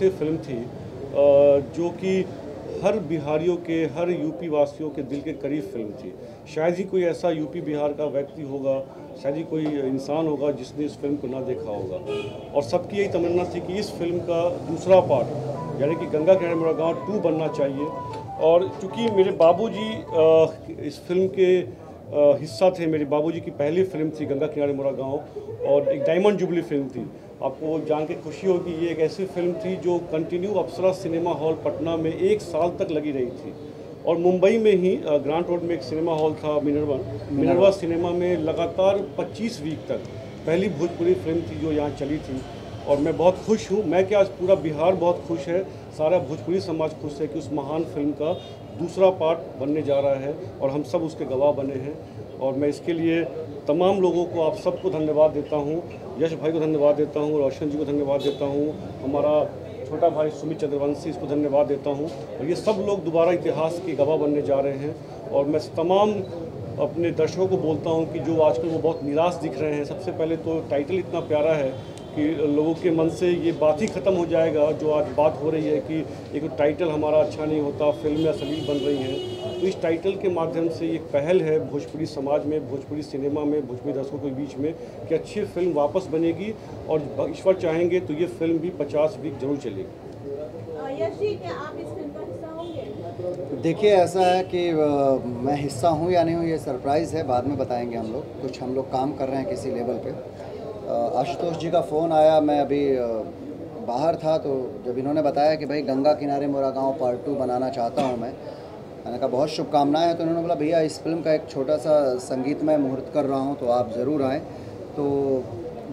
ऐसे फिल्म थी जो कि हर बिहारियों के, हर यूपी वासियों के दिल के करीब फिल्म थी। शायद ही कोई ऐसा यूपी बिहार का व्यक्ति होगा, शायद ही कोई इंसान होगा जिसने इस फिल्म को ना देखा होगा। और सबकी यही तमन्ना थी कि इस फिल्म का दूसरा पार्ट यानी कि गंगा किनारे मेरा गाँव 2 बनना चाहिए। और चूँकि मेरे बाबूजी इस फिल्म के हिस्सा थे, मेरे बाबूजी की पहली फिल्म थी गंगा किनारे मोरा गाँव, और एक डायमंड जुबली फिल्म थी। आपको जान के खुशी होगी, ये एक ऐसी फिल्म थी जो कंटिन्यू अप्सरा सिनेमा हॉल पटना में 1 साल तक लगी रही थी। और मुंबई में ही ग्रांट रोड में एक सिनेमा हॉल था मिनर्वा सिनेमा में लगातार 25 वीक तक पहली भोजपुरी फिल्म थी जो यहाँ चली थी। और मैं बहुत खुश हूँ, मैं क्या आज पूरा बिहार बहुत खुश है, सारा भोजपुरी समाज खुश है कि उस महान फिल्म का दूसरा पार्ट बनने जा रहा है और हम सब उसके गवाह बने हैं। और मैं इसके लिए तमाम लोगों को, आप सबको धन्यवाद देता हूँ, यश भाई को धन्यवाद देता हूँ, रोशन जी को धन्यवाद देता हूँ, हमारा छोटा भाई सुमित चंद्रवंशी, इसको धन्यवाद देता हूँ। और ये सब लोग दोबारा इतिहास के गवाह बनने जा रहे हैं। और मैं तमाम अपने दर्शकों को बोलता हूँ कि जो आजकल वो बहुत निराश दिख रहे हैं, सबसे पहले तो टाइटल इतना प्यारा है कि लोगों के मन से ये बात ही ख़त्म हो जाएगा जो आज बात हो रही है कि एक टाइटल हमारा अच्छा नहीं होता, फिल्में अश्लील बन रही हैं। तो इस टाइटल के माध्यम से एक पहल है भोजपुरी समाज में, भोजपुरी सिनेमा में, भोजपुरी दर्शकों के बीच में कि अच्छी फिल्म वापस बनेगी और ईश्वर चाहेंगे तो ये फिल्म भी 50 वीक जरूर चलेगी। देखिए, ऐसा है कि मैं हिस्सा हूँ या नहीं हूँ ये सरप्राइज़ है, बाद में बताएंगे हम लोग। कुछ हम लोग काम कर रहे हैं किसी लेवल पे। आशुतोष जी का फ़ोन आया, मैं अभी बाहर था, तो जब इन्होंने बताया कि भाई गंगा किनारे मोरा गाँव पार्ट 2 बनाना चाहता हूँ मैंने कहा बहुत शुभकामनाएं हैं। तो उन्होंने बोला भैया इस फिल्म का एक छोटा सा संगीतमय मुहूर्त कर रहा हूँ तो आप ज़रूर आएँ। तो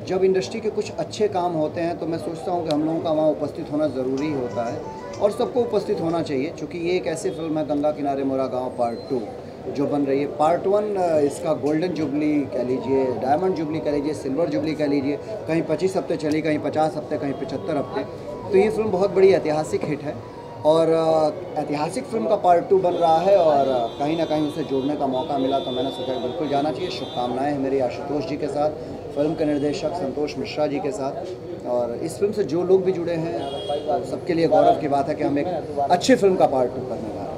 जब इंडस्ट्री के कुछ अच्छे काम होते हैं तो मैं सोचता हूँ कि हम लोगों का वहाँ उपस्थित होना ज़रूरी होता है और सबको उपस्थित होना चाहिए, क्योंकि ये एक ऐसी फिल्म है गंगा किनारे मोरा गाँव पार्ट 2 जो बन रही है। पार्ट 1 इसका गोल्डन जुबली कह लीजिए, डायमंड जुबली कह लीजिए, सिल्वर जुबली कह लीजिए, कहीं 25 हफ्ते चली, कहीं 50 हफ्ते, कहीं 75 हफ्ते। तो ये फिल्म बहुत बड़ी ऐतिहासिक हिट है और ऐतिहासिक फिल्म का पार्ट 2 बन रहा है और कहीं ना कहीं उसे जोड़ने का मौका मिला तो मैंने सोचा बिल्कुल जाना चाहिए। शुभकामनाएँ हैं मेरी आशुतोष जी के साथ, फिल्म के निर्देशक संतोष मिश्रा जी के साथ। और इस फिल्म से जो लोग भी जुड़े हैं सबके लिए गौरव की बात है कि हम एक अच्छी फिल्म का पार्ट 2 करने जा रहे हैं।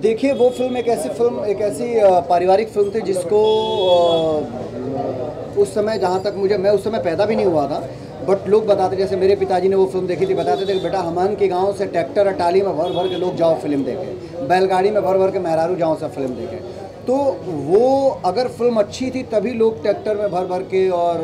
देखिए, वो फिल्म एक ऐसी पारिवारिक फिल्म थी जिसको उस समय, जहाँ तक मैं उस समय पैदा भी नहीं हुआ था, बट लोग बताते, जैसे मेरे पिताजी ने वो फिल्म देखी थी, बताते थे कि बेटा हमन के गांव से ट्रैक्टर अटाली में भर भर के लोग जाओ फिल्म देखे, बैलगाड़ी में भर भर के मेहरारू जाओ सब फिल्म देखे। तो वो अगर फिल्म अच्छी थी तभी लोग ट्रैक्टर में भर भर के और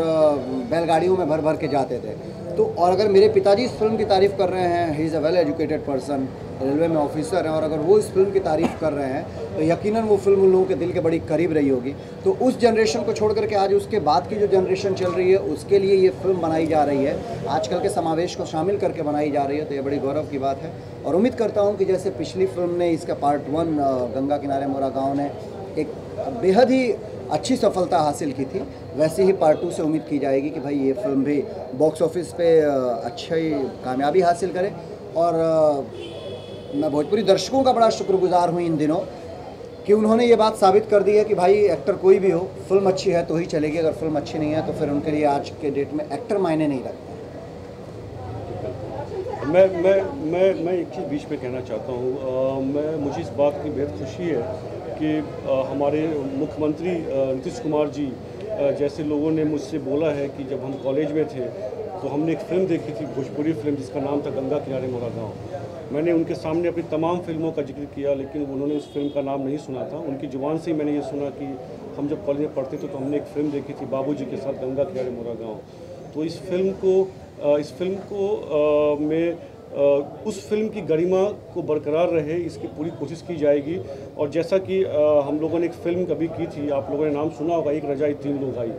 बैलगाड़ियों में भर भर के जाते थे। तो और अगर मेरे पिताजी इस फिल्म की तारीफ़ कर रहे हैं, he is a well educated person, railway में ऑफिसर हैं, और अगर वो इस फिल्म की तारीफ़ कर रहे हैं तो यकीनन वो फिल्म उन लोगों के दिल के बड़ी करीब रही होगी। तो उस जनरेशन को छोड़ करके आज उसके बाद की जो जनरेशन चल रही है उसके लिए ये फिल्म बनाई जा रही है, आजकल के समावेश को शामिल करके बनाई जा रही है। तो ये बड़ी गौरव की बात है और उम्मीद करता हूँ कि जैसे पिछली फिल्म ने, इसका पार्ट 1 गंगा किनारे मोरा गाँव ने एक बेहद ही अच्छी सफलता हासिल की थी, वैसे ही पार्ट 2 से उम्मीद की जाएगी कि भाई ये फिल्म भी बॉक्स ऑफिस पे अच्छी कामयाबी हासिल करे। और मैं भोजपुरी दर्शकों का बड़ा शुक्रगुजार हूँ इन दिनों कि उन्होंने ये बात साबित कर दी है कि भाई एक्टर कोई भी हो, फिल्म अच्छी है तो ही चलेगी, अगर फिल्म अच्छी नहीं है तो फिर उनके लिए आज के डेट में एक्टर मायने नहीं रखते। मैं एक चीज़ बीच में कहना चाहता हूँ। मुझे इस बात की बेहद खुशी है कि हमारे मुख्यमंत्री नीतीश कुमार जी जैसे लोगों ने मुझसे बोला है कि जब हम कॉलेज में थे तो हमने एक फ़िल्म देखी थी, भोजपुरी फिल्म जिसका नाम था गंगा किनारे मोरा गाँव। मैंने उनके सामने अपनी तमाम फिल्मों का जिक्र किया लेकिन उन्होंने उस फिल्म का नाम नहीं सुना था। उनकी ज़ुबान से ही मैंने ये सुना कि हम जब कॉलेज में पढ़ते थे तो हमने एक फ़िल्म देखी थी बाबूजी के साथ, गंगा किनारे मोरा गाँव। तो इस फिल्म को मैं उस फिल्म की गरिमा को बरकरार रहे इसकी पूरी कोशिश की जाएगी। और जैसा कि हम लोगों ने एक फ़िल्म कभी की थी, आप लोगों ने नाम सुना होगा, एक रजाई तीन लोग आई,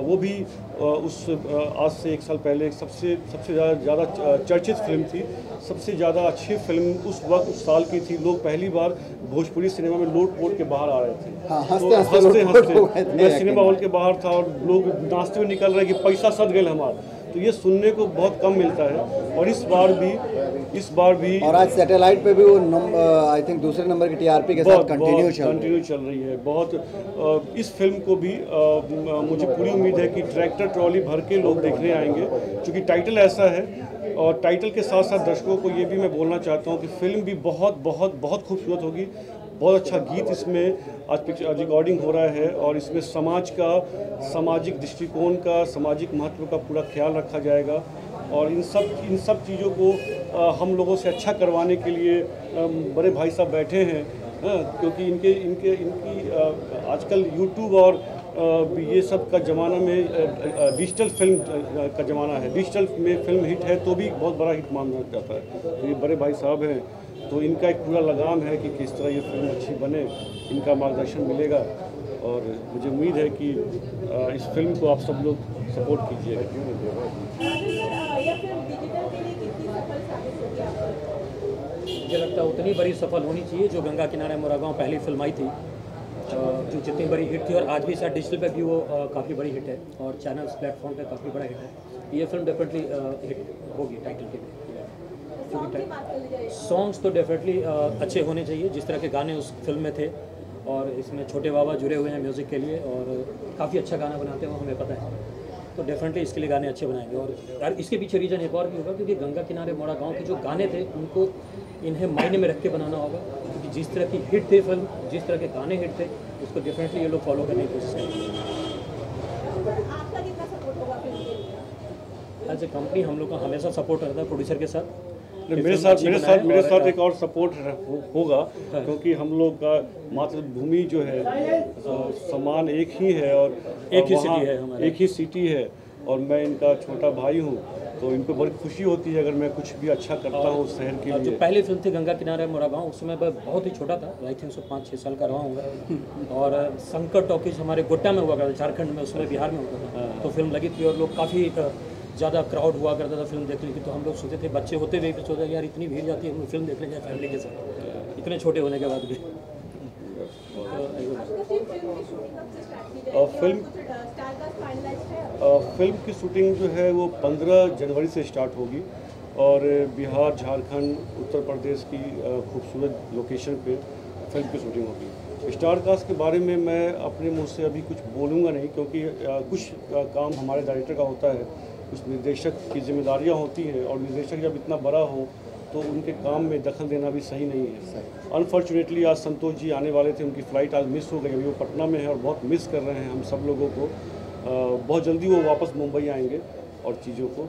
वो भी आज से 1 साल पहले सबसे ज़्यादा चर्चित फिल्म थी, सबसे ज़्यादा अच्छी फिल्म उस वक्त उस साल की थी। लोग पहली बार भोजपुरी सिनेमा में लोट पोट के बाहर आ रहे थे। हाँ, हंसते मैं सिनेमा हॉल के बाहर था और लोग नाचते हुए निकल रहे कि पैसा सद गए हमारा। तो ये सुनने को बहुत कम मिलता है। और इस बार भी और आज सैटेलाइट पे भी वो आई थिंक दूसरे नंबर की टीआरपी के साथ कंटिन्यू चल रही है। बहुत इस फिल्म को भी मुझे पूरी उम्मीद है कि ट्रैक्टर ट्रॉली भर के लोग देखने आएंगे, क्योंकि टाइटल ऐसा है। और टाइटल के साथ साथ दर्शकों को ये भी मैं बोलना चाहता हूँ कि फिल्म भी बहुत बहुत बहुत खूबसूरत होगी। बहुत अच्छा गीत इसमें आज रिकॉर्डिंग हो रहा है, और इसमें समाज का, सामाजिक दृष्टिकोण का, सामाजिक महत्व का पूरा ख्याल रखा जाएगा। और इन सब चीज़ों को हम लोगों से अच्छा करवाने के लिए बड़े भाई साहब बैठे हैं, क्योंकि इनकी आजकल यूट्यूब और ये सब का ज़माना में डिजिटल फिल्म का ज़माना है। डिजिटल में फिल्म हिट है तो भी बहुत बड़ा हिट माना जाता है। तो ये बड़े भाई साहब हैं, तो इनका एक पूरा लगाम है कि किस तरह ये फिल्म अच्छी बने, इनका मार्गदर्शन मिलेगा। और मुझे उम्मीद है कि इस फिल्म को आप सब लोग सपोर्ट कीजिएगा। मुझे लगता है उतनी बड़ी सफल होनी चाहिए जो गंगा किनारे मोरा गाँव पहली फिल्म आई थी, जो जितनी बड़ी हिट थी। और आज भी शायद डिजिटल पे भी वो काफ़ी बड़ी हिट है, और चैनल्स प्लेटफॉर्म पे काफ़ी बड़ा हिट है। ये फिल्म डेफिनेटली हिट होगी टाइटल के लिए। सॉन्ग्स तो डेफिनेटली अच्छे होने चाहिए, जिस तरह के गाने उस फिल्म में थे। और इसमें छोटे बाबा जुड़े हुए हैं म्यूज़िक के लिए, और काफ़ी अच्छा गाना बनाते हैं वो हमें पता है। तो डेफिनेटली इसके लिए गाने अच्छे बनाएंगे। और इसके पीछे रीज़न एक और भी होगा, क्योंकि गंगा किनारे मोरा गाँव के जो गाने थे उनको इन्हें मायने में रख के बनाना होगा, क्योंकि जिस तरह की हिट थी फिल्म, जिस तरह के गाने हिट थे, उसको डेफिनेटली ये लोग फॉलो करने की कोशिश करेंगे। एज ए कंपनी हम लोग का हमेशा सपोर्ट रहता है प्रोड्यूसर के साथ। मेरे साथ एक और सपोर्ट होगा, क्योंकि हम लोग का मातृभूमि जो है समान एक ही है, और एक ही सिटी है, और मैं इनका छोटा भाई हूँ, तो इनको बड़ी खुशी होती है अगर मैं कुछ भी अच्छा करता हूँ शहर के लिए। जो पहली फिल्म थी गंगा किनारे मोरा गाँव, उस समय मैं बहुत ही छोटा था, आई थिंक 5-6 साल का रहा हूँ। और शंकर टॉकीज हमारे गोड्डा में हुआ करता, झारखंड में, उसमें बिहार में होता था। तो फिल्म लगी थी और लोग काफ़ी ज़्यादा क्राउड हुआ करता था फिल्म देखने की। तो हम लोग सोचते थे, बच्चे होते हुए भी सोचते यार इतनी भीड़ जाती है, हम फिल्म देखने जाए फैमिली के साथ, इतने छोटे होने के बाद भी। फिल्म की शूटिंग जो है वो 15 जनवरी से स्टार्ट होगी, और बिहार, झारखंड, उत्तर प्रदेश की खूबसूरत लोकेशन पे फिल्म की शूटिंग होगी। स्टार कास्ट के बारे में मैं अपने मुंह से अभी कुछ बोलूँगा नहीं, क्योंकि कुछ काम हमारे डायरेक्टर का होता है, कुछ निर्देशक की जिम्मेदारियां होती हैं, और निर्देशक जब इतना बड़ा हो तो उनके काम में दखल देना भी सही नहीं है। अनफॉर्चुनेटली आज संतोष जी आने वाले थे, उनकी फ़्लाइट आज मिस हो गई। अभी वो पटना में है और बहुत मिस कर रहे हैं हम सब लोगों को। बहुत जल्दी वो वापस मुंबई आएंगे और चीज़ों को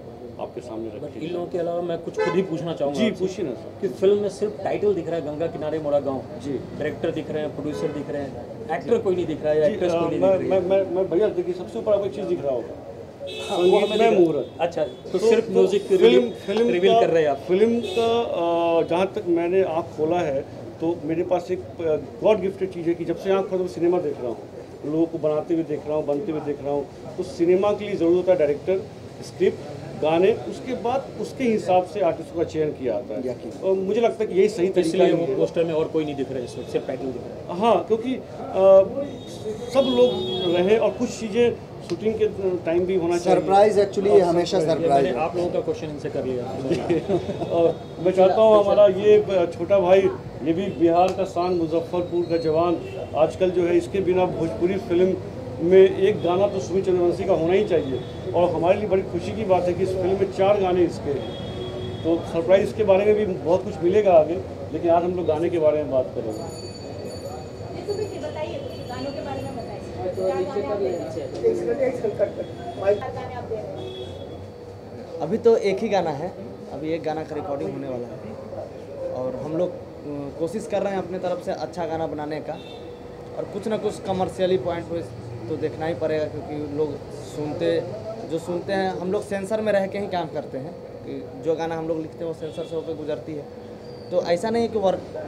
आपके सामने रखेंगे। इन लोगों के अलावा मैं कुछ खुद ही पूछना चाहूँगा। जी पूछिए ना सर। कि फिल्म में सिर्फ टाइटल दिख रहा है गंगा किनारे मोरा गाँव, जी, डायरेक्टर दिख रहे हैं, प्रोड्यूसर दिख रहे हैं, एक्टर कोई नहीं दिख रहा है, एक्ट्रेस कोई नहीं दिख रही है। मैं भैया देखिए, सबसे ऊपर आपको एक चीज़ दिख रहा होगा, अच्छा, तो सिर्फ म्यूजिक फिल्म रिवील कर रहे हैं आप। फिल्म का जहाँ तक मैंने आँख खोला है, तो मेरे पास एक गॉड गिफ्टेड चीज़ है कि जब से आँख खोला तो सिनेमा देख रहा हूँ, लोगों को बनाते हुए देख रहा हूँ, बनते हुए देख रहा हूँ। तो सिनेमा के लिए ज़रूरत होता है डायरेक्टर, स्क्रिप्ट, गाने, उसके बाद उसके हिसाब से आर्टिस्ट का चयन किया आता है। और मुझे लगता है कि यही सही तरीका है। वो पोस्टर में और कोई नहीं दिख रहा है, सिर्फ टाइटल दिख रहा है। हाँ, क्योंकि सब लोग रहे, और कुछ चीज़ें शूटिंग के टाइम भी होना चाहिए। सरप्राइज एक्चुअली हमेशा सरप्राइज है। आप लोगों का क्वेश्चन इनसे कर लिया। और मैं चाहता हूँ हमारा ये छोटा भाई, ये भी बिहार का शान, मुजफ्फरपुर का जवान, आजकल जो है, इसके बिना भोजपुरी फिल्म में एक गाना तो सुमित चंद्रवंशी का होना ही चाहिए। और हमारे लिए बड़ी खुशी की बात है कि इस फिल्म में 4 गाने इसके हैं। तो सरप्राइज के बारे में भी बहुत कुछ मिलेगा आगे, लेकिन आज हम लोग गाने के बारे में बात करेंगे। अभी तो एक ही गाना है, अभी एक गाना का रिकॉर्डिंग होने वाला है, और हम लोग कोशिश कर रहे हैं अपने तरफ से अच्छा गाना बनाने का। और कुछ ना कुछ कमर्शियली पॉइंट तो देखना ही पड़ेगा, क्योंकि लोग सुनते हैं। हम लोग सेंसर में रह के ही काम करते हैं, कि जो गाना हम लोग लिखते हैं वो सेंसर से होकर गुजरती है। तो ऐसा नहीं है कि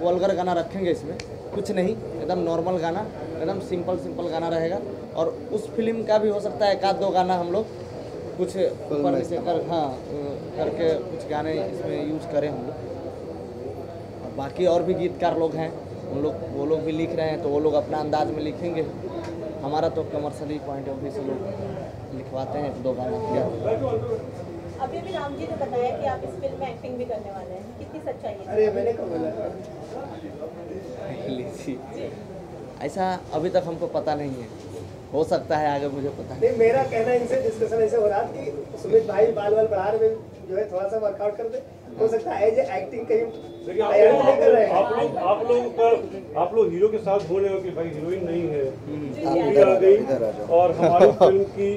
वल्गर गाना रखेंगे इसमें, कुछ नहीं, एकदम नॉर्मल गाना, एकदम सिंपल गाना रहेगा। और उस फिल्म का भी हो सकता है 1-2 गाना हम लोग कुछ ऊपर नीचे करके कुछ गाने इसमें यूज़ करें हम लोग। बाकी और भी गीतकार लोग हैं, वो लोग भी लिख रहे हैं, तो वो लोग अपना अंदाज में लिखेंगे। हमारा तो कमर्शियली पॉइंट ऑफ व्यू से लोग लिखवाते हैं 1-2 गाना किया। अभी राम जी ने बताया कि आप इस फिल्म में एक्टिंग भी करने वाले हैं, कितनी सच्चाई है? अरे मैंने कब बोला? ऐसा अभी तक हमको पता नहीं है, हो सकता है आगे मुझे पता है। नहीं, मेरा कहना इनसे डिस्कशन ऐसे हो रहा कि सुमित भाई बाल बढ़ा रहे जो है थोड़ा सा वर्कआउट कर दे, हो सकता है एज एक्टिंग कहीं तैयारी नहीं कर रहे हैं। आप लोग हीरो के साथ बोल रहे हो कि भाई हीरोइन नहीं है, हीरो आ गई और हमारी फिल्म की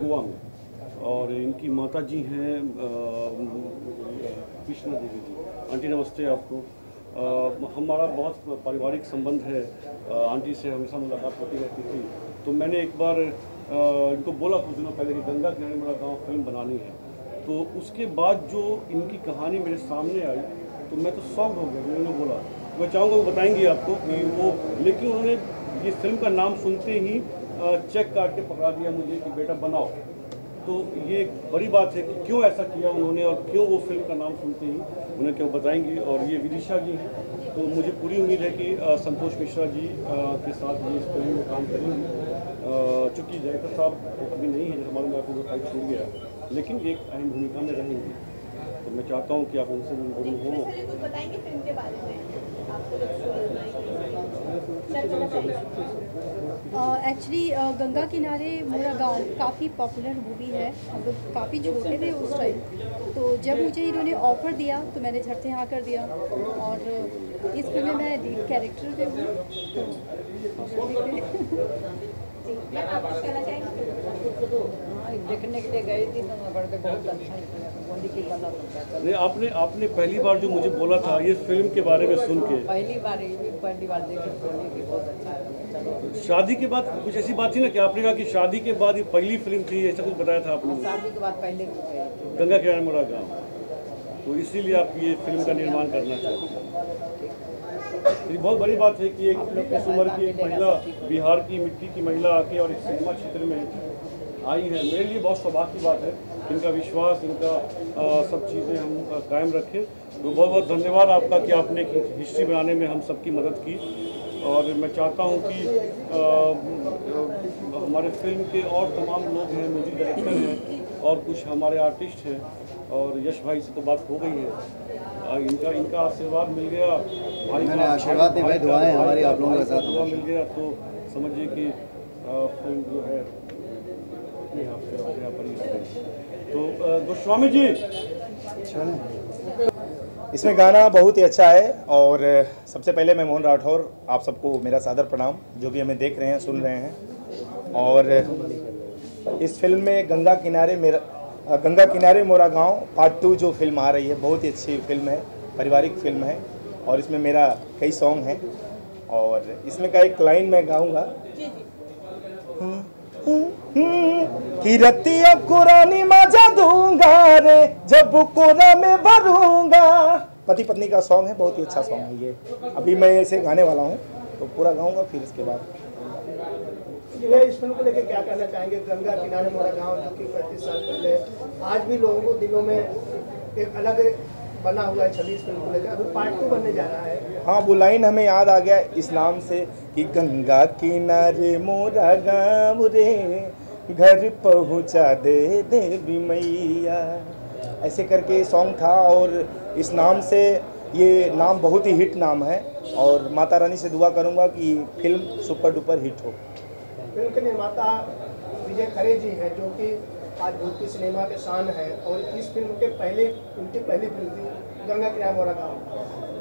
गोवा में, और इनकी माता जी हैं कृष्णा देवी जी। आंटी नमस्ते आपको। हमारा बहुत पारिवारिक संबंध है, आंटी से हमेशा मुलाकात होती रहती थी। तो मैंने एक बार इनको बोला कुछ दिनों पहले कि गंगा किनारे मेरा गांव फिल्म बनानी है। तो उसके बाद जो इनकी कहानी मेरे सामने आई तो मैं तो शॉक हो गया। उन्होंने बोला, मैं चाहूँगा वो बताएंगे आपको कि वो, लेकिन उन्होंने ये फिल्म का नाम सुनते ही चेक काट के पकड़ा दिया मुझे कि बेटा बनाओ। तो ये एक बड़ी बात है कि क्यों ऐसा किया उन्होंने और क्यों वो फिल्म का नाम सुनते ही उन्हें क्यों बताएंगी। और ये विदिशा जी हैं, तो मुझे पूरी उम्मीद है कि संतोष मिश्रा जी के साथ ये इस फिल्म में काम करेंगे। चूँकि जयकर साहब अभी नहीं है, हमारे में आपको फाइट छूट गया, लेकिन एक अहम भूमिका में रहेंगे। तो मैं चाहता हूँ कि आप उनसे रूबरू हों। कुछ बताएंगे फिल्म के बारे में, आपको एक्चुअली गंगा किनारे मेरा गांव काफ़ी पॉपुलर मूवी है। हम लोग काफ़ी छोटे थे उस टाइम, तो जब मुझे इन्होंने ऑफ़र दिया तो मैंने झट से हाँ कर दिया। और इस फिल्म में मैं लीड कैरेक्टर पे हूँ। देखने के लिए गई थी तो मैं बढ़ के बहुत अच्छा लगा। नहीं, आपने पहली बार जो मुझे बोला था ये फिल्म के बारे में सुन के, पहली बार देखी, बोली कि बहुत अच्छा है। शादी के बाद कुछ ऐसी बात थी ना कि आपने कहा कि शादी के बाद ये पहली फिल्म थी, ऐसा कुछ बताया था आपने? शादी के बाद पहले गंगा किनारे मेरा गाँव, तो इसीलिए आप ये फिल्म का निर्माण करना चाहते हैं। ये बहुत बड़ी बात है कि एक इस उम्र की एक महिला, बिहार की मिट्टी की महिला आके और इस सिनेमा क्षेत्र में आई है। मेरे लिए बहुत सौभाग्य की बात है। इनका विश्वास, इनका सब चीज़ें हम कायम रखें। तो बहुत बहुत धन्यवाद आपका कि आपने हिस्ट्री बनाने में हम सबकी मदद की। और मैं चाहता हूं कि हमारे फिल्म के और तमाम लोग हैं, म्यूजिक डायरेक्टर हैं और कुछ हमारे आर्टिस्ट हैं, और यश भाई से तो बात हो गई है, इनका आशीर्वाद मिल गया, भाई का आशीर्वाद नहीं भाई, दुआएं हमारी आप लोगों के साथ दुआ मिल गया। तो समझिए कि फिल्म जो है यहाँ पर। तो गोस्वामी जी, इसमें गाना बहुत ही अच्छा है। और सबसे पहले मैं मोहन राठौर, आप सबको मेरा सादर प्रणाम, जो भी हमें देख रहे हैं, सुन रहे हैं। और इस फिल्म में गंगा किनारे मोरा गांव पार्ट 2 जो फिल्म आ रही है, बहुत ही अच्छी फिल्म है, पारिवारिक फिल्म है। और इसमें मेरा कई सॉन्ग हैं और इसमें का एक लाइन मैं गाऊंगा कि रतिया कुरानी मजा दूंगा रे जब कोरा में भरूंगा। पति पत्नी का सॉन्ग है, बहुत ही अच्छा सॉन्ग है ये। अभी मैं इसे गाने वाला हूँ तो पूरा गाऊंगा, फिर इसके बाद ये इस फिल्म को लेकर क्या कहना चाहेंगे? गंगा किनारे मोरा गांव जो कि 35 साल पहले, आज भी लोगों को दिलों में एक अलग बना हुआ है छवि इस फिल्म को लेकर। अभी पार्ट 2 बनने जा रहा है। हाँ, वो लाइन हमें याद आ गया इस नाम से कि गंगा किनारे मोरा गाँव रे घर पहुँचा दे देवी मैया, ऐसे करके सॉन्ग था। और इस नाम से, ये नाम बहुत ही हिट नाम है और माता रानी से दुआ करूँगा कि फिल्म सुपर डुपर हिट हो। फिल्म के निर्माता विजय खरे जी हैं, जो कि आज भोजपुरी सिनेमा के शान है। और इस फिल्म के उनकी पहली फिल्म थी गंगा किनारे मोरा गाँव।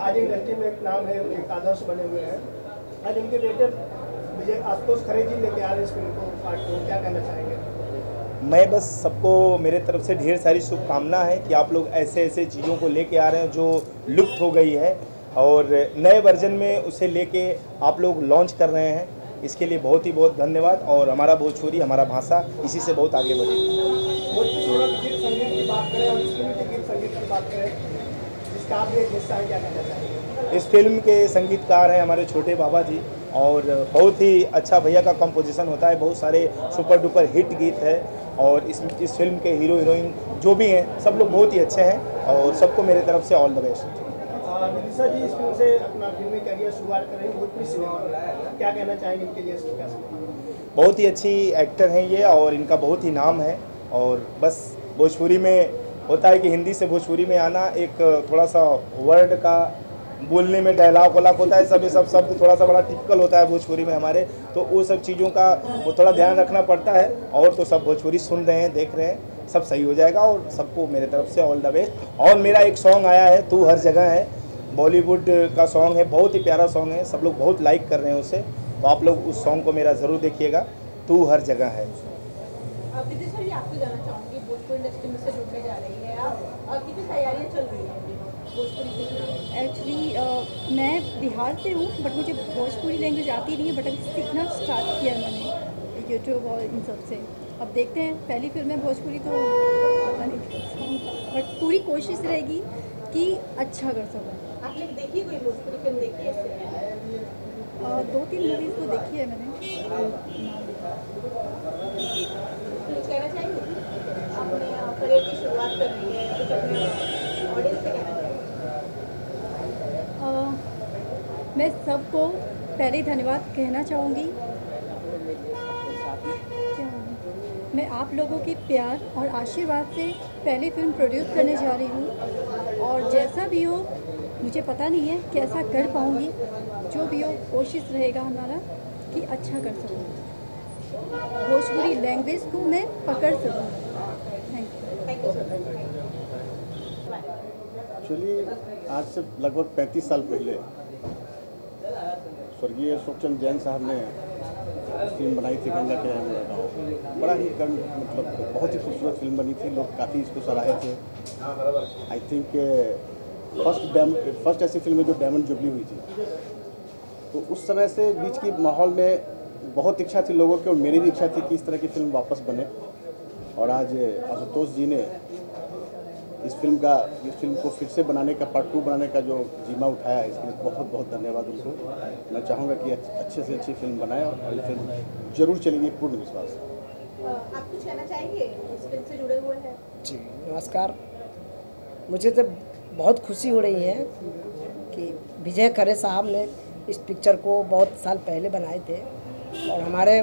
आज इंडस्ट्री में एक नाम है, एक आदर्श बने हुए हैं। आज इनके बेटे विजय आशुतोष खरे जी लेके आ रहे हैं इस फिल्म को पार्ट 2, क्या कहना चाहेंगे? मैं बस सबको मेरे तरफ से ढेर सारी शुभकामना है कि आप लोग ऐसे ऐसे चीज़ों को लेके आ रहे हैं जो लुप्त हो गई है और नए वर्जन में उसे लेके आप लोग लॉन्च कर रहे हैं। इसके लिए बहुत ही बहुत धन्यवाद। और हमारा भोजपुरी, हमारा भाषा इसी से बहुत आगे बढ़ेगी। भोजपुरी सिनेमा के गीत संगीत की बात करें और इस फिल्म के गीत संगीत की बात करें, जिसका आप एक हिस्सा है, क्या कहना चाहेंगे? इस फिल्म के संगीतकार हैं हमारे छोटे बाबा जी और बहुत ही अच्छा भैया का कंपोजिशन होता है। बहुत सारे सुपर डुपर हिट गीत है और इस फिल्म के हीरो हीरोइन जो भी हैं सब लोग बहुत ही अच्छे हैं और सबको मेरे तरफ से ऑल द बेस्ट। विदिशा जी इस फिल्म से अपना फिल्मी करियर शुरुआत कर रही हैं भोजपुरी सिनेमा में, क्या कहना चाहेंगे इनके लिए? बहुत ही अच्छी एक्टर हैं ये और इनका बहुत ही नाम है और बस भोजपुरी में होता है कि हिंदी से भोजपुरी में आना एक थोड़ा सा वर्ड का बोलने में डायलॉग वॉलॉग होता है, सब ये सब शब्द थोड़ा सा बड़ा टिपिकल होता है भोजपुरी में हमारे, तो वो सब चीज़ों का वो थोड़ा ध्यान रखना पड़ता है। और तो सब भोजपुरी सुन रहे हैं, देख रहे हैं, सब सही हो जाएगा और सबको मेरे तरफ से ऑल द बेस्ट। और मेरा एक सॉन्ग आया है तू हर जगह है, बॉलीवुड का सॉन्ग है, बहुत ही प्यारा सॉन्ग है, सब लोग बहुत लाइक कर रहे हैं उसे, तो आप लोग उस सॉन्ग को मेरा ज़रूर देखिएगा, तू हर जगह है। विदिशा जी आपसे जानना चाहूँगी, भोजपुरी इंडस्ट्री में से जुड़ने जा रही है आप, कितनी तैयारियाँ चल रही हैं भोजपुरी सीखना? एक्चुअली मैं बिहार से हूँ बट मुझे भोजपुरी लैंग्वेज आती नहीं है, बट अभी सीखना स्टार्ट किया मैंने यूट्यूब और इन सब से। अब देखते हैं, पहली फिल्म है भोजपुरी तो पता नहीं, बट पूरी कोशिश रहेगी कि अच्छा कर सकूँ। आपने देखी कोई भोजपुरी फिल्म देखी है इससे? 2-3 मूवीज़ तो देखी है मैंने। कुछ कहना चाहेंगे? अपने करियर की शुरुआत कर रही है, कुछ अपने ऑडियंस से कहना चाहेंगे? मैं सबको पहले धन्यवाद कहना चाहूँगी। मैं आप लोगों के प्यार और आशीर्वाद से पहली फिल्म प्रोड्यूस करने जा रही हूँ और जैसा भी हो मुझे पता नहीं है कैसा कर पाऊँगी, जो भी हो कोशिश रहेगा हमारा कि अच्छा कर सकूँ, भोजपुरी लैंग्वेज को मैं पकड़ सकूँ। Thank you sir. एक्चुअली आज से लगभग 35 साल पहले स्वर्गीय अशोकचंद जैन साहब ने फिल्म बनाई थी गंगा के गाँव। बड़ा ही मतलब बहुत ही खूबसूरत फिल्म बनी थी, लोग काफ़ी इसको सराहे थे। आई थिंक फर्स्ट ऐसी फिल्म है जो डायमंड जुबली हुई थी, तो उस समय से बीच की माहौल में बहुत इच्छा थी लोगों की और मेरी भी इच्छा थी कि इस तरह की फिल्म वापस बने। और आज आशुतोष जी ने इस फिल्म को फिर से बनाने का पार्ट 2 बनाने का जो जिम्मा उठाया है, इसके लिए बहुत बहुत धन्यवाद उनको। मैं चाहूँगा कि अच्छे से अच्छी फिल्म बनाए और ये फिल्म जरूर चलेगी, पूर्ण विश्वास। आप कुछ कहना चाहेंगे इस फिल्म से जुड़े हुए हैं? जी नमस्कार। मुझे तो बहुत खुशी हो रही है कि विजय खरे साहब ने इस पिक्चर को बहुत साल पहले बनाए थे और हमारे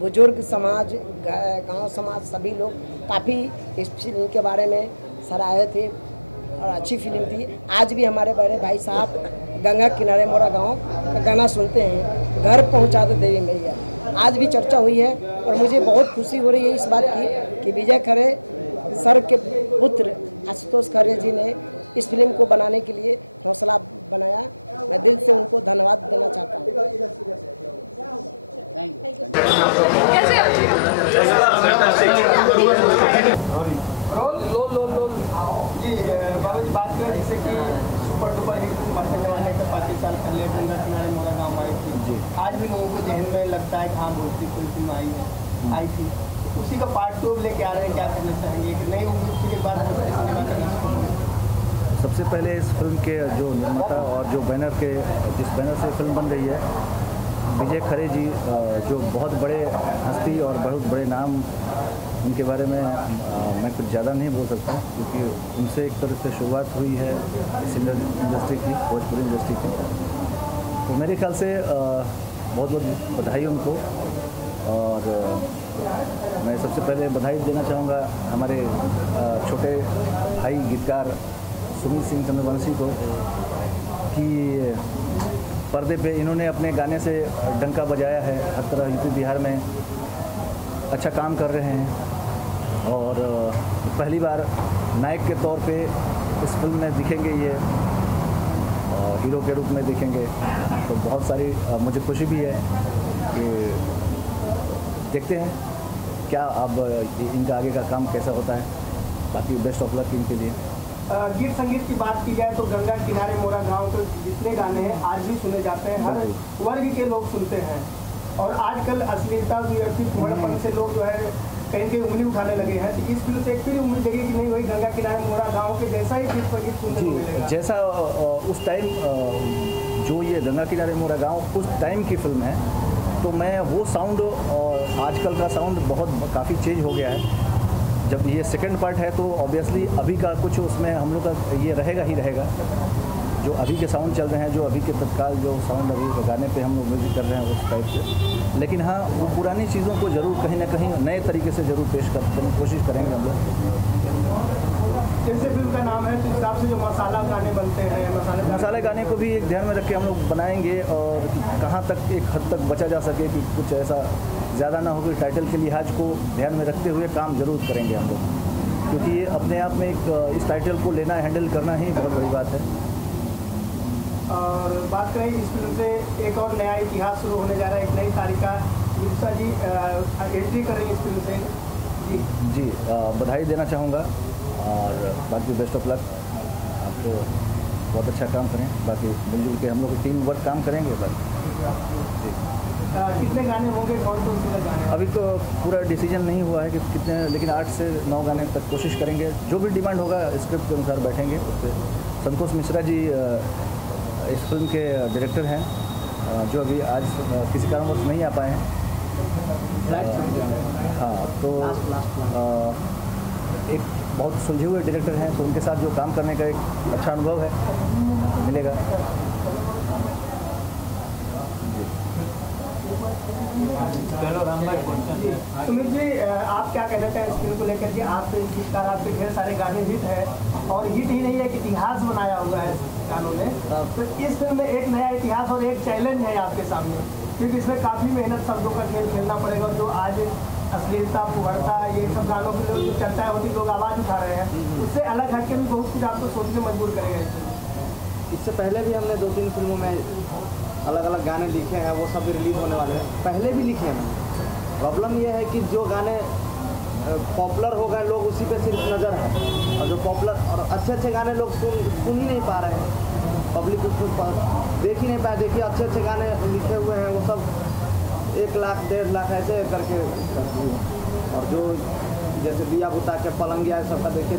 बुजुर्ग समाज, गांव समाज, सभी लोग काफ़ी इस फिल्म के बारे में सराहे थे और अच्छी फिल्म थी। आज भी हमारे बड़े भाई साहब गंगा किनारे मोरा गांव का गाना सुनते हैं, घर पहुंचा दो देवी मैया, आज भी चर्चा हुई है। और मुझे बहुत खुशी हो रही है इस बात की कि विजय खरे सर के पुत्र आशुतोष खरे जी ने इस फिल्म को बनाने के लिए हौसला बनाया। मैं दिल से उनको धन्यवाद देना चाहता हूँ। बात करें जैसे कि सुपर डुपर हिट बरसे जमाने के 35 साल पहले गंगा किनारे मोरा गाँव आई थी, आज भी लोगों को जहन में लगता है कि हाँ भोजपुरी कोई फिल्म आई थी, उसी का पार्ट 2 लेके आ रहे हैं, क्या करना चाहेंगे कि नई उम्मीद के बाद सिनेमा करना? सबसे पहले इस फिल्म के जो निर्माता और जो जिस बैनर से फिल्म बन रही है, विजय खरे जी, जो बहुत बड़े हस्ती और बहुत बड़े नाम, उनके बारे में मैं कुछ ज़्यादा नहीं बोल सकता क्योंकि उनसे एक तरह से शुरुआत हुई है इस इंडस्ट्री की, भोजपुरी इंडस्ट्री की। तो मेरे ख्याल से बहुत बहुत बधाई उनको। और मैं सबसे पहले बधाई देना चाहूँगा हमारे छोटे भाई गीतकार सुमित सिंह चंद्रवंशी को कि पर्दे पे इन्होंने अपने गाने से डंका बजाया है, हर तरह यूपी बिहार में अच्छा काम कर रहे हैं और पहली बार नायक के तौर पे इस फिल्म में दिखेंगे, ये हीरो के रूप में दिखेंगे। तो बहुत सारी मुझे खुशी भी है कि देखते हैं क्या अब इनका आगे का काम कैसा होता है। बाकी बेस्ट ऑफ लक इनके लिए। गीत संगीत की बात की जाए तो गंगा किनारे मोरा गाँव के जितने गाने हैं आज भी सुने जाते हैं, हर वर्ग के लोग सुनते हैं और आजकल अश्लीलता थोड़ापन से लोग जो है कहीं की उंगली उठाने लगे हैं। तो इस फिल्म से एक फिर उम्मीद जगी कि नहीं वही गंगा किनारे मोरा गाँव के जैसा ही गीत पर गीत सुनने को मिलेगा। जैसा उस टाइम जो ये गंगा किनारे मोरा गाँव उस टाइम की फिल्म है, तो मैं वो साउंड और आजकल का साउंड काफ़ी चेंज हो गया है। जब ये सेकंड पार्ट है तो ऑब्वियसली अभी का कुछ उसमें हम लोग का ये रहेगा ही रहेगा, जो अभी के साउंड चल रहे हैं, जो अभी के तत्काल जो साउंड अभी गाने पे हम लोग म्यूजिक कर रहे हैं उस टाइप से। लेकिन हाँ, वो पुरानी चीज़ों को ज़रूर कहीं ना कहीं नए तरीके से ज़रूर पेश करने की कोशिश करेंगे हम लोग। जैसे फिल्म का नाम है तो हिसाब से जो मसाला गाने बनते हैं, मसाले गाने को भी एक ध्यान में रख के हम लोग बनाएंगे, और कहाँ तक एक हद तक बचा जा सके कि कुछ ऐसा ज़्यादा ना हो कि टाइटल के लिहाज को ध्यान में रखते हुए काम ज़रूर करेंगे हम लोग, क्योंकि ये अपने आप में एक इस टाइटल को लेना हैंडल करना ही बहुत बड़ी बात है। और बात करें इस फिल्म से एक और नया इतिहास शुरू होने जा रहा है, एक नई तारिका विदिशा जी एंट्री कर रही है इस फिल्म से जी। बधाई देना चाहूँगा और बाकी बेस्ट ऑफ लक, आपको बहुत अच्छा काम करें, बाकी मिलजुल के हम लोग टीम वर्क काम करेंगे बस जी। कितने गाने होंगे, कौन कौन से गाने? अभी तो पूरा डिसीजन नहीं हुआ है कि कितने, लेकिन 8 से 9 गाने तक कोशिश करेंगे, जो भी डिमांड होगा स्क्रिप्ट के अनुसार बैठेंगे उस पर। संतोष मिश्रा जी इस फिल्म के डायरेक्टर हैं, जो अभी आज किसी कारणवश नहीं आ पाए हैं। हाँ, तो एक बहुत सुलझे हुए डायरेक्टर हैं, तो उनके साथ जो काम करने का एक अच्छा अनुभव है मिलेगा। सुमित जी, आप क्या कहना चाहें इस फिल्म को लेकर? जी आप गीतकार, आपके ढेर सारे गाने हिट है, और हिट ही नहीं है कि इतिहास बनाया हुआ है गानों ने, तो इस फिल्म में एक नया इतिहास और एक चैलेंज है आपके सामने, क्योंकि इसमें काफ़ी मेहनत शब्दों का खेल खेलना पड़ेगा। जो आज अश्लीलता, फुहड़ता, ये सब गानों की जो चर्चाएं होती, लोग आवाज़ उठा रहे हैं, उससे अलग हटके भी बहुत कुछ आपको सोचने मजबूर करेगा। इससे पहले भी हमने 2-3 फिल्मों में अलग अलग गाने लिखे हैं, वो सब भी रिलीज़ होने वाले हैं, पहले भी लिखे हैं। प्रॉब्लम ये है कि जो गाने पॉपुलर हो गए, लोग उसी पे सिर्फ नज़र है, और जो पॉपुलर और अच्छे गाने लोग सुन ही नहीं पा रहे हैं, पब्लिक उसको देख ही नहीं पाए। देखिए अच्छे गाने लिखे हुए हैं, वो सब 1 लाख 1.5 लाख ऐसे करके, और जो जैसे दिया बुता के पलंगिया है सबका देखिए।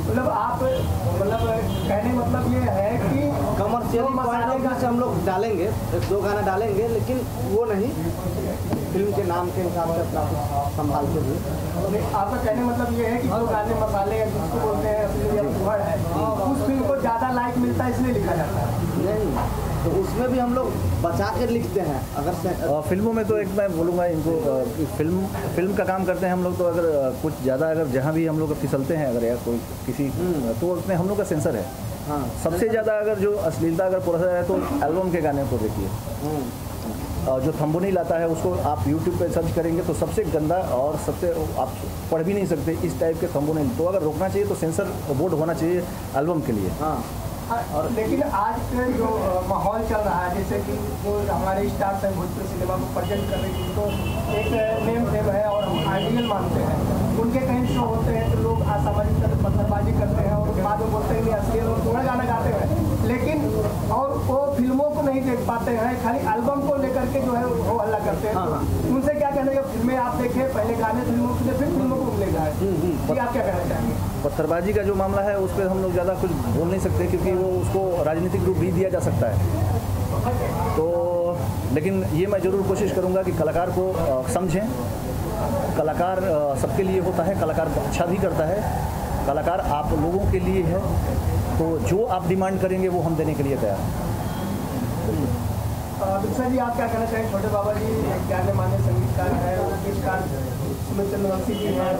मतलब आप कहने मतलब ये है कि कमर्शियल पॉइंट से हम लोग डालेंगे, 1-2 गाना डालेंगे, लेकिन वो नहीं, फिल्म के नाम के हिसाब से अपना संभाल के भी। आपका कहने मतलब ये है कि जो गाने मसाले या जिसको बोलते हैं वर्ड है, उस फिल्म को ज़्यादा लाइक मिलता है इसलिए लिखा जाता है? नहीं, तो उसमें भी हम लोग बचा के लिखते हैं। अगर फिल्मों में तो एक मैं बोलूँगा इनको, फिल्म का काम करते हैं हम लोग, तो अगर कुछ ज़्यादा अगर जहाँ भी हम लोग फिसलते हैं अगर या कोई किसी, तो उसमें हम लोग का सेंसर है। हाँ, सबसे ज़्यादा अगर जो अश्लीलता अगर पुरस्कार है तो एल्बम के गाने को देखिए, जो थंबनेल आता है उसको आप YouTube पे सर्च करेंगे तो सबसे गंदा और सबसे आप पढ़ भी नहीं सकते इस टाइप के थंबनेल, तो अगर रोकना चाहिए तो सेंसर बोर्ड होना चाहिए एल्बम के लिए। हाँ, और लेकिन आज के जो माहौल चल रहा है, जैसे कि जो हमारे स्टार्स हैं भोजपुरी सिनेमा को प्रेजेंट कर रहे हैं, उनको एक नेम फेम है और हम आइडियल मानते हैं, उनके कहीं शो होते हैं तो लोग असामाजिक पत्थरबाजी करते हैं और बाद में बोलते हैं कि असली और थोड़ा गाना गाते हैं, लेकिन और वो फिल्मों को नहीं देख पाते हैं, खाली एल्बम को लेकर के जो है वो हल्ला करते हैं। तो उनसे क्या कहना है, फिल्में आप देखें, पहले गाने फिल्मों के फिर फिल्मों को ले जाए, आप क्या कहना चाहेंगे? पत्थरबाजी का जो मामला है उस पर हम लोग ज़्यादा कुछ बोल नहीं सकते, क्योंकि वो उसको राजनीतिक रूप भी दिया जा सकता है। तो लेकिन ये मैं ज़रूर कोशिश करूँगा कि कलाकार को समझें, कलाकार सबके लिए होता है, कलाकार अच्छा भी करता है, कलाकार आप लोगों के लिए है, तो जो आप डिमांड करेंगे वो हम देने के लिए तैयार हैं। विदिशा जी, आप क्या कहना चाहेंगे? छोटे बाबा जी जाने माने संगीतकार हैं, गीतकार सुमित चंद्रवंशी जी हैं,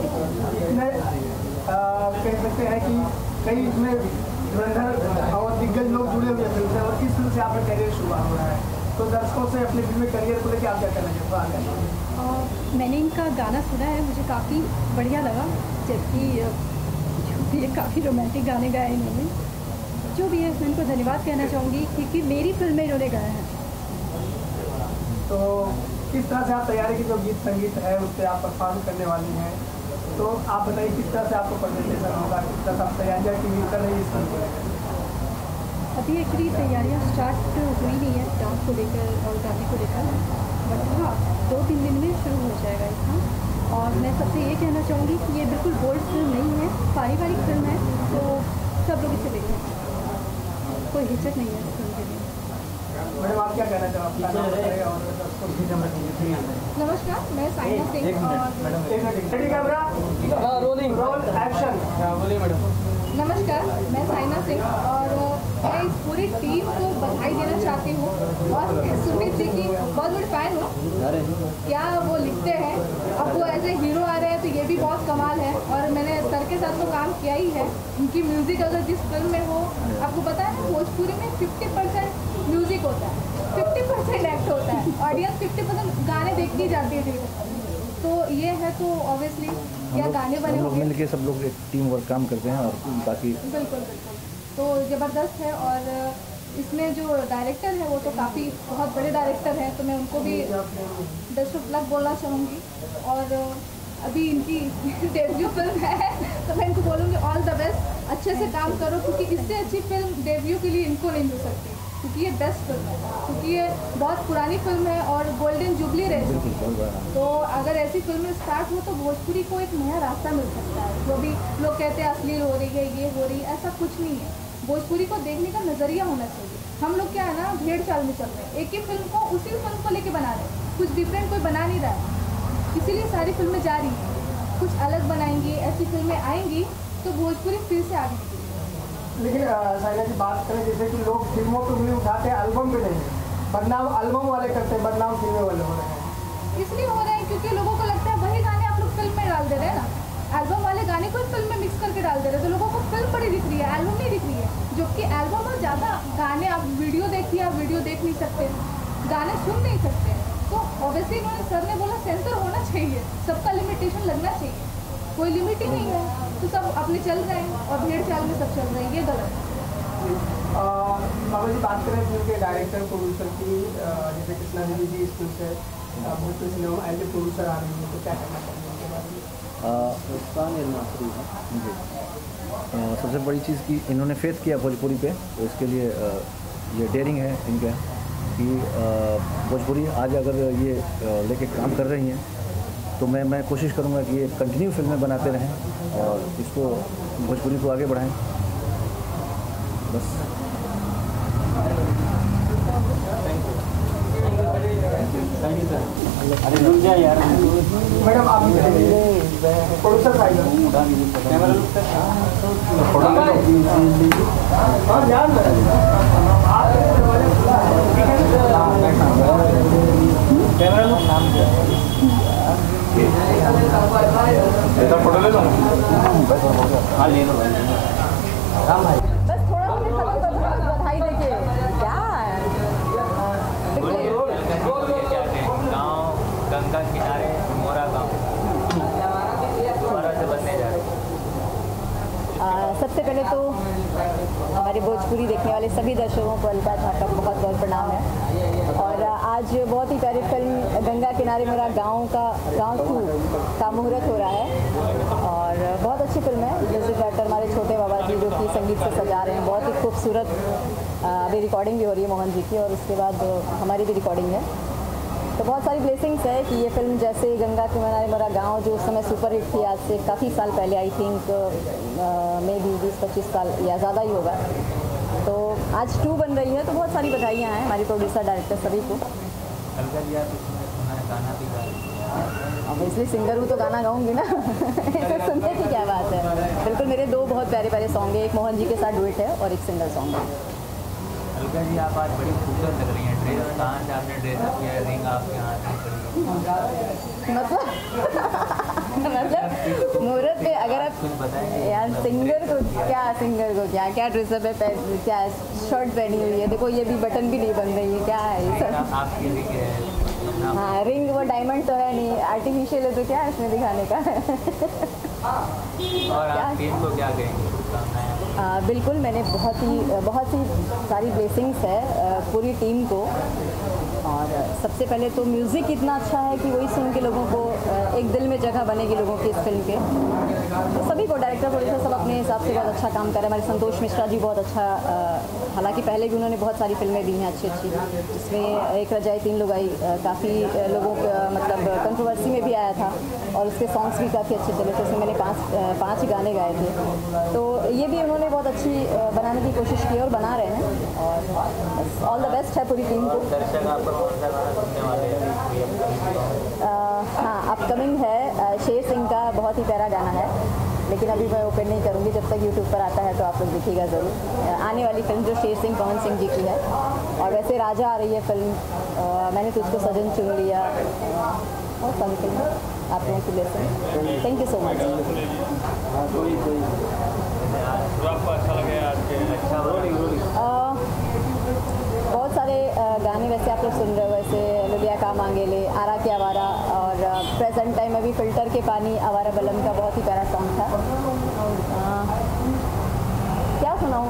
इतने कह सकते हैं कि कई इसमें धुरंधर और दिग्गज लोग जुड़े हुए फिल्म से, और इस फिल्म से आपका करियर शुरुआत हो रहा है, तो दर्शकों से अपने फिल्म में करियर को लेकर आप क्या कहना चाहेंगे? मैंने इनका गाना सुना है, मुझे काफ़ी बढ़िया लगा, जबकि ये काफ़ी रोमांटिक गाने गाए इन्होंने, जो भी है मैं इनको धन्यवाद कहना चाहूँगी, क्योंकि मेरी फिल्म में इन्होंने गाया है। तो किस तरह से आप तैयारी की, जो गीत संगीत है उस पर आप परफॉर्म करने वाली हैं, तो आप बताइए किस तरह से आपको प्रेजेंटेशन होगा, किस तरह से आप तैयारियाँ की कर रही है इस फिल्म को लेकर? अभी एक्चुअली तैयारियाँ स्टार्ट हुई नहीं है डांस को लेकर और गाने को लेकर, बट हाँ 2-3 दिन में शुरू हो जाएगा इसका। और मैं सबसे ये कहना चाहूँगी कि ये बिल्कुल बोल्ड फिल्म नहीं है, पारिवारिक फिल्म है, तो सब लोग इसे देखें, कोई हिचक नहीं है इस फिल्म के लिए। मैडम आप क्या कहना चाहोगे? नमस्कार, मैं साइना सिंह और रोलिंग रोल एक्शन। बोलिए मैडम। नमस्कार, मैं साइना सिंह और मैं इस पूरी टीम को बधाई देना चाहती हूँ और सुमित जी की बहुत बड़ी फ़ैन हूँ। क्या वो लिखते हैं, अब वो एज ए हीरो आ रहे हैं तो ये भी बहुत कमाल है। और मैंने सर के साथ तो काम किया ही है। उनकी म्यूज़िक अगर जिस फिल्म में हो, आपको पता है ना भोजपुरी में 50% म्यूज़िक होता है, 50% एक्ट होता है, ऑडियंस 50% गाने देखती जाती है थिएटर। तो ये है तो ऑब्वियसली क्या गाने बने हम लोग होंगे। मिल के सब लोग एक टीम वर्क काम करते हैं और बाकी बिल्कुल तो ज़बरदस्त है। और इसमें जो डायरेक्टर है वो तो काफ़ी बहुत बड़े डायरेक्टर हैं, तो मैं उनको भी बेस्ट ऑफ लक बोलना चाहूँगी। और अभी इनकी डेब्यू फिल्म है तो मैं इनको बोलूँगी ऑल द बेस्ट, अच्छे से काम करो, क्योंकि इससे अच्छी फिल्म डेब्यू के लिए इनको नहीं मिल सकती, क्योंकि ये बेस्ट फिल्म है, क्योंकि ये बहुत पुरानी फिल्म है और गोल्डन जुबली रह चुकी है। तो अगर ऐसी फिल्में स्टार्ट हो तो भोजपुरी को एक नया रास्ता मिल सकता है। जो भी लोग कहते हैं अश्लील हो रही है, ये हो रही है, ऐसा कुछ नहीं है। भोजपुरी को देखने का नज़रिया होना चाहिए। हम लोग क्या है ना, भेड़ चाल में चल रहे हैं, एक ही फिल्म को उसी फिल्म को लेके बना रहे हैं, कुछ डिफरेंट कोई बना नहीं रहा है, इसीलिए सारी फिल्में जा रही हैं। कुछ अलग बनाएंगी, ऐसी फिल्में आएंगी तो भोजपुरी फिर से आगे निकलेगी। लेकिन साइना जी बात करें जैसे कि लोग फिल्मों पे उंगली उठाते हैं, एल्बम पे नहीं, बदनाम एल्बम वाले करते हैं, बदनाम फिल्में वाले हो रहे हैं। इसलिए हो रहे हैं क्योंकि लोगों को लगता है वही गाने आप लोग फिल्म में डाल दे रहे हैं ना, एल्बम वाले गाने को फिल्म में मिक्स करके डाल दे रहे हैं, तो लोगों को फिल्म बड़ी दिख रही है, एल्बम नहीं दिख रही है। जबकि एल्बम में ज़्यादा गाने, आप वीडियो देखिए, आप वीडियो देख नहीं सकते, गाने सुन नहीं सकते। तो ऑब्वियसली उन्होंने सर ने बोला सेंसर होना चाहिए, सबका लिमिटेशन लगना चाहिए, कोई लिमिट ही नहीं है, तो सब अपने चल रहे हैं और भेड़ चाल में सब चल रहे हैं, ये गलत है। बाबा जी बात करें फिल्म के डायरेक्टर प्रोड्यूसर की, जैसे कृष्णा देवी जी इस फिल्म से Bhojpuri cinema as a producer आ रही है, तो क्या कहना चाहिए उनके बारे में? सबसे बड़ी चीज़ कि इन्होंने फेथ किया भोजपुरी पे, तो इसके लिए ये डेयरिंग है इनका कि भोजपुरी आज अगर ये लेके काम कर रही हैं तो मैं कोशिश करूँगा कि ये कंटिन्यू फिल्में बनाते रहें और इसको भोजपुरी को आगे बढ़ाएं। बस अरे रुक जाए यार, मैडम आप भी चले जाइए, प्रोड्यूसर साहब उठा के कैमरा लुक से फोटो ले लो। हाँ जान आपके हमारे खुला है, कैमरा लुक फोटो ले लो भाई, थोड़ा हो गया। हाँ ले लो भाई, ले लो। बस थोड़ा बधाई देखिए क्या गाँव गंगा किनारे मोरा गाँव दोबारा से बनने जा रहे हैं। सबसे पहले तो हमारे भोजपुरी देखने वाले सभी दर्शकों को अलका झा का बहुत बहुत प्रणाम है। और आज बहुत ही प्यारी फिल्म गंगा किनारे मेरा गाँव 2 का मुहूर्त हो रहा है और बहुत अच्छी फिल्म है। म्यूजिक डायरेक्टर हमारे छोटे बाबा जी जो कि संगीत से सजा रहे हैं, बहुत ही खूबसूरत अभी रिकॉर्डिंग भी हो रही है मोहन जी की और उसके बाद हमारी भी रिकॉर्डिंग है। तो बहुत सारी ब्लेसिंग्स है कि ये फिल्म जैसे गंगा किनारे मेरा गाँव जो उस समय सुपर हिट थी, आज से काफ़ी साल पहले, आई थिंक मे भी 20-25 साल या ज़्यादा ही होगा, तो आज 2 बन रही है। तो बहुत सारी बधाइयाँ हैं हमारे प्रोड्यूसर डायरेक्टर सभी को। ऑब्वियसली सिंगर हूँ तो गाना गाऊंगी ना इसे सुनने की क्या बात है। बिल्कुल, मेरे 2 बहुत प्यारे प्यारे सॉन्ग है, एक मोहन जी के साथ डुएट है और एक सिंगल सॉन्ग है। अलका जी आप आज बड़ी खूबसूरत लग रही हैं, ड्रेस कहाँ से आपने ड्रेसअप किया है, रिंग आपके हाथ में पड़ी मतलब मुहूर्त पे अगर आप यार सिंगर को क्या ड्रेसअप है, क्या शर्ट पहनी हुई है, देखो ये भी बटन भी नहीं बन रही है, क्या है ये सब। आपकी रिंग है? हाँ रिंग वो डायमंड तो है नहीं, आर्टिफिशियल है, तो क्या है इसमें दिखाने का और आप टीम को क्या कहेंगे? बिल्कुल, मैंने बहुत सी सारी ब्लेसिंग्स है पूरी टीम को। और सबसे पहले तो म्यूज़िक इतना अच्छा है कि वही सुन के लोगों को एक दिल में जगह बनेगी लोगों की इस फिल्म के। तो सभी को डायरेक्टर प्रोड्यूसर सब अपने हिसाब से बहुत अच्छा काम कर रहे हैं। हमारे संतोष मिश्रा जी बहुत अच्छा, हालांकि पहले भी उन्होंने बहुत सारी फिल्में दी हैं अच्छी, जिसमें एक रजाई 3 लोग आई, काफ़ी लोगों का मतलब कंट्रोवर्सी में भी आया था और उसके सॉन्ग्स भी काफ़ी अच्छे चले थे। उसमें मैंने 5 गाने गाए थे, तो ये भी उन्होंने बहुत अच्छी बनाने की कोशिश की और बना रहे हैं। और ऑल द बेस्ट है पूरी टीम को। दर्शक आप पर कौन सा गाना सुनने वाले हैं? हाँ, अपकमिंग है शेर सिंह का बहुत ही प्यारा गाना है, लेकिन अभी मैं ओपन नहीं करूँगी, जब तक यूट्यूब पर आता है तो आप लोग देखिएगा ज़रूर। आने वाली फिल्म जो शेर सिंह पवन सिंह जी की है, और वैसे राजा आ रही है फिल्म, मैंने तुझको सजन चुन लिया, बहुत फन फिल्म है, आप लोगों की lesson. Thank you so much. आपको अच्छा लगे आज के? अच्छा, बहुत सारे गाने वैसे आप लोग सुन रहे हो, वैसे लुलिया का मांगेले, आरा के आवारा, और प्रेजेंट टाइम अभी फ़िल्टर के पानी आवारा बलम का बहुत ही प्यारा सॉन्ग था। क्या सुनाऊँ?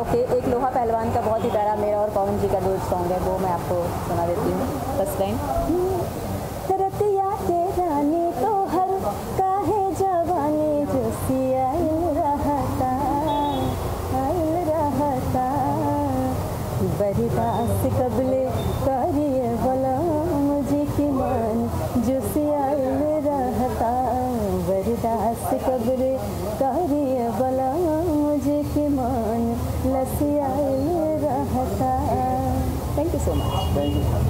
ओके, एक लोहा पहलवान का बहुत ही प्यारा मेरा और पवन जी का डुएट सॉन्ग है, वो मैं आपको सुना देती हूँ फर्स्ट टाइम। रतिया के रानी तो हर काहे जवानी जोशी आइल रहता बरिदास कबले करिए बोला मुझे की मान जोशी आइल रहता, बरिदास कबले करिए बोला मुझे की मान लसी आइल रहता। Thank you so much.